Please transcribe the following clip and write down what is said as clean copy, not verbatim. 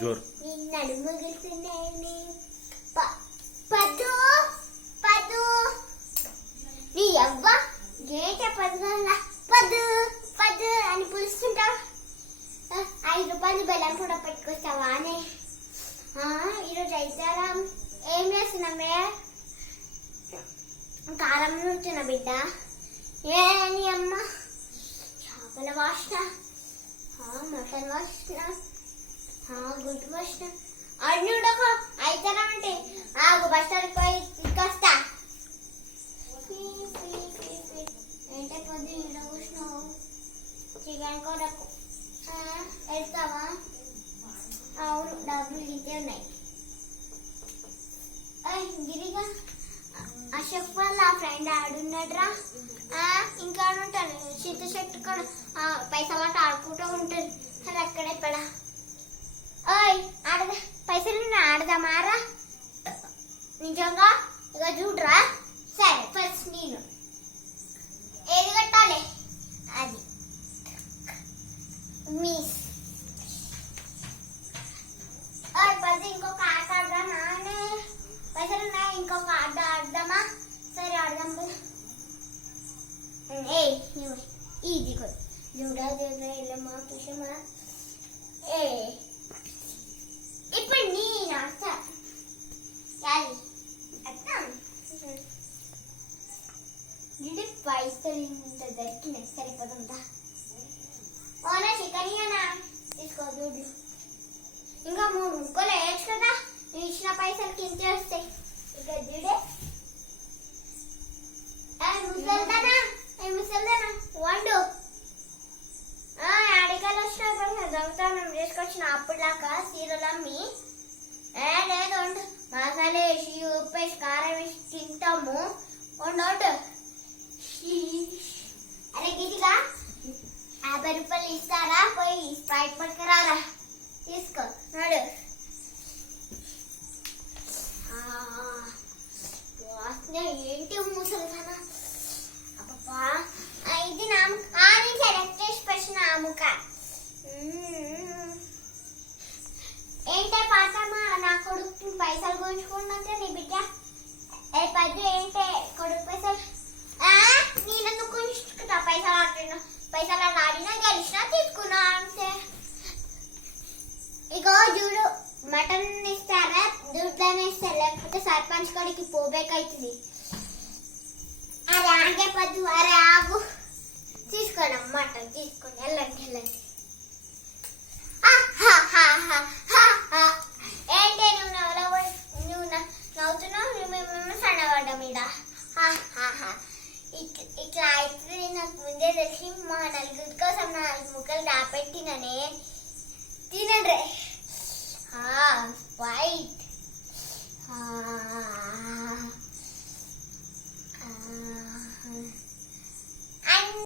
जोर నడుము గిలుతున్నాయి పదు పదు నీ అవ్వ గేట పదుగల పదు పదు అని పిలుస్తుంటా 5 రూపాయలు బెల్లం కూడా పెట్టుకొస్తావా అని ఈరోజు అయితే ఏం చేస్తున్నామే కారం నూరుతున్న బిడ్డ ఏ నీ అమ్మ చేపల వాసన మటన్ వాసన గుడ్డు వాసన అన్నుడకు అయితేనంటే ఆగు బస్టాండ్ పోయి తీసుకొస్తా ఏంటే పొద్దు ఇంట్లో కూర్చున్నావు చికెన్ కూరకు వెళ్తావా అవును డబ్బులు ఇంతే ఉన్నాయి గిరిగా అశోక్ వాళ్ళ ఫ్రెండ్ ఆడున్నాడ్రా ఇంకా ఉంటాను చిత్త చెట్టు కూడా పైసలు ఆడుకుంటూ ఉంటుంది అది అక్కడే పడ ఓయ్ ఆడదా పైసలు ఆడదామారా నిజంగా ఇక చూడరా సరే ఫస్ట్ నేను ఏది కట్టాలి అది మిస్ పది ఇంకొక ఆట ఆడదామా పైసలు ఉన్నాయి ఇంకొక ఆట ఆడదామా సరే ఆడదాం ఈజీ కూడా జూడా జూడా వెళ్ళమ్మా చూసమ్మా ఇప్పుడు నేను అర్థ ఇది పైసలు ఇంత దొరికినాయి సరిపోతుందా ఓనా చికెన్ ఇయ్యనా తీసుకో చూడు ఇంకా 3 ముక్కలు వేయచ్చు కదా నువ్వు ఇచ్చిన పైసలకి ఇంతే వస్తాయి ఇక చూడే ముసల్దానా వండు అడిగాలు వచ్చిన దొంగతనం చేసుకొచ్చిన అప్పుడులాగా సీరలు అమ్మి లేదు వండు మసాలా వేసి ఉప్పు వేసి కారం వేసి తింటాము వండు అరే గిదిగా 50 రూపాయలు ఇస్తారా పోయి స్ప్రైట్ పట్టుకురారా తీసుకో నడు వాసన ఏంటి ముసలిదానా అబ్బా ఇది నా నుంచి సెలెక్ట్ చేసి పెట్టిన ముఖ ఏంటే పాతమ్మా నా కొడుకు పైసలు గుంజుకుంటే నీ బిడ్డ పద్దు ఏంటే కొడుకు పైసలు నేను ఎందుకు గుంజుకుంటా పైసలు ఆడినా పైసలు ఆడినా గెలిచినా తీసుకున్నా అంతే ఇగో చూడు మటన్ ఇస్తారా దుడ్లను ఇస్తారు లేకపోతే సర్పంచ్ కొడికి పోబేకవుతుంది అరే ఆగే పద్దు అరే ఆగు తీసుకోండి మటన్ తీసుకోండి వెళ్ళండి ఏంటి నువ్వు నవ్వుతున్నావు నువ్వేమో సన్నవాడ మీద ఇట్లా అయితే నాకు ముందే తెలిసి మా నలుగురి కోసం 4 ముక్కలు దాపెట్టిననే తినండి వైట్